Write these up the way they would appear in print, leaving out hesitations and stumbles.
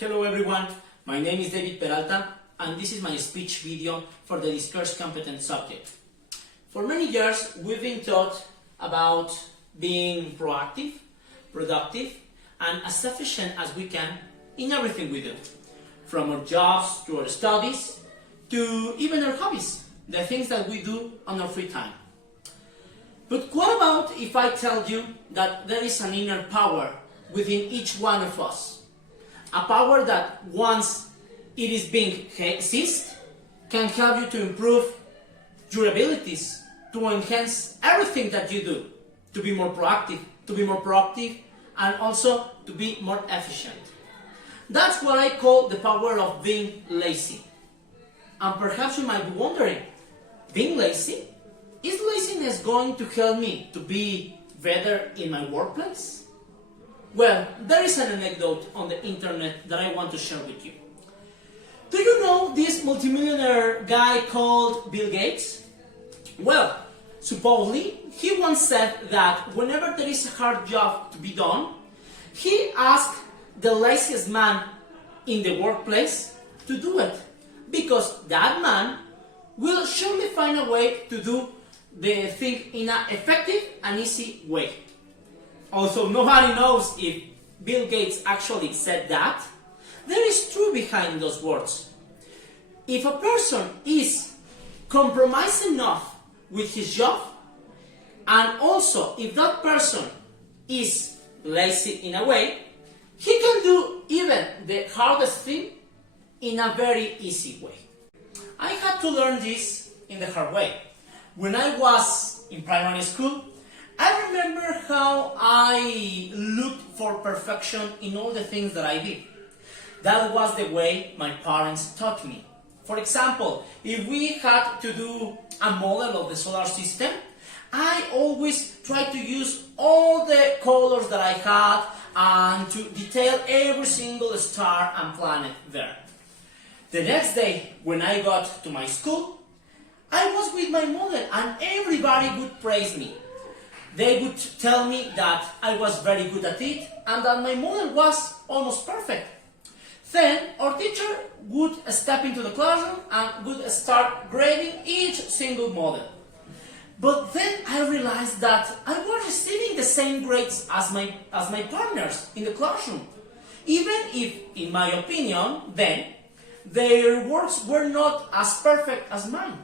Hello everyone, my name is David Peralta and this is my speech video for the discourse competence subject. For many years we've been taught about being proactive, productive and as efficient as we can in everything we do. From our jobs to our studies to even our hobbies, the things that we do on our free time. But what about if I tell you that there is an inner power within each one of us? A power that once it is being seized can help you to improve your abilities, to enhance everything that you do, to be more proactive, and also to be more efficient. That's what I call the power of being lazy. And perhaps you might be wondering, being lazy? Is laziness going to help me to be better in my workplace? Well, there is an anecdote on the internet that I want to share with you. Do you know this multimillionaire guy called Bill Gates? Well, supposedly, he once said that whenever there is a hard job to be done, he asked the laziest man in the workplace to do it, because that man will surely find a way to do the thing in an effective and easy way. Also, nobody knows if Bill Gates actually said that. There is truth behind those words. If a person is compromised enough with his job, and also if that person is lazy in a way, he can do even the hardest thing in a very easy way. I had to learn this in the hard way. When I was in primary school, I remember how I looked for perfection in all the things that I did. That was the way my parents taught me. For example, if we had to do a model of the solar system, I always tried to use all the colors that I had and to detail every single star and planet there. The next day, when I got to my school, I was with my model and everybody would praise me. They would tell me that I was very good at it and that my model was almost perfect. Then our teacher would step into the classroom and would start grading each single model. But then I realized that I was receiving the same grades as my partners in the classroom, even if, in my opinion, then, their works were not as perfect as mine.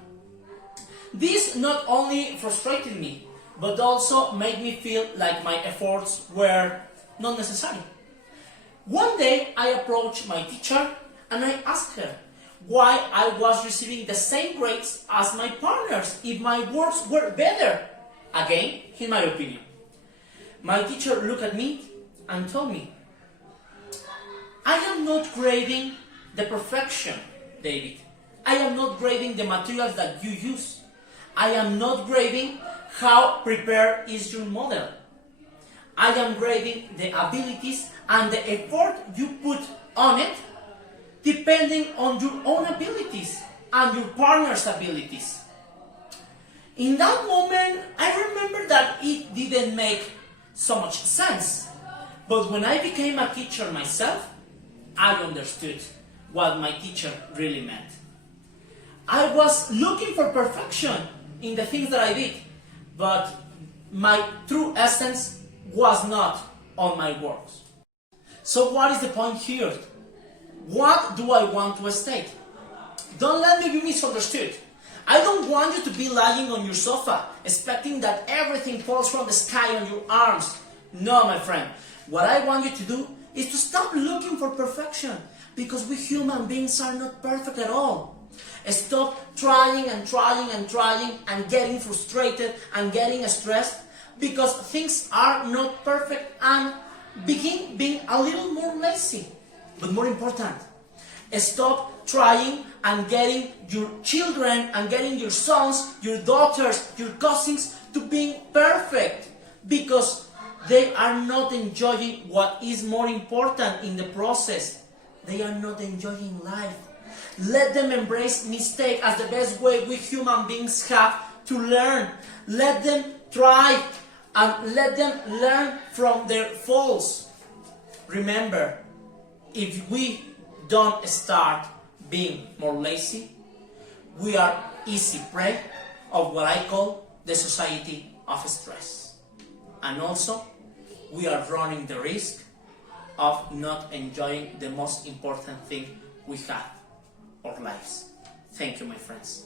This not only frustrated me, but also made me feel like my efforts were not necessary. One day I approached my teacher and I asked her why I was receiving the same grades as my partners if my works were better, again, in my opinion. My teacher looked at me and told me, I am not grading the perfection, David. I am not grading the materials that you use. I am not grading how prepared is your model. I am grading the abilities and the effort you put on it, depending on your own abilities and your partner's abilities. In that moment, I remember that it didn't make so much sense. But when I became a teacher myself, I understood what my teacher really meant. I was looking for perfection in the things that I did, but my true essence was not on my works. So what is the point here? What do I want to state? Don't let me be misunderstood. I don't want you to be lying on your sofa, expecting that everything falls from the sky on your arms. No, my friend. What I want you to do is to stop looking for perfection, because we human beings are not perfect at all. Stop trying and getting frustrated and getting stressed because things are not perfect, and begin being a little more lazy. But more important, stop trying and getting your children and getting your sons, your daughters, your cousins to being perfect, because they are not enjoying what is more important in the process. They are not enjoying life. Let them embrace mistake as the best way we human beings have to learn. Let them try and let them learn from their faults. Remember, if we don't start being more lazy, we are easy prey of what I call the society of stress. And also, we are running the risk of not enjoying the most important thing we have, our lives. Thank you, my friends.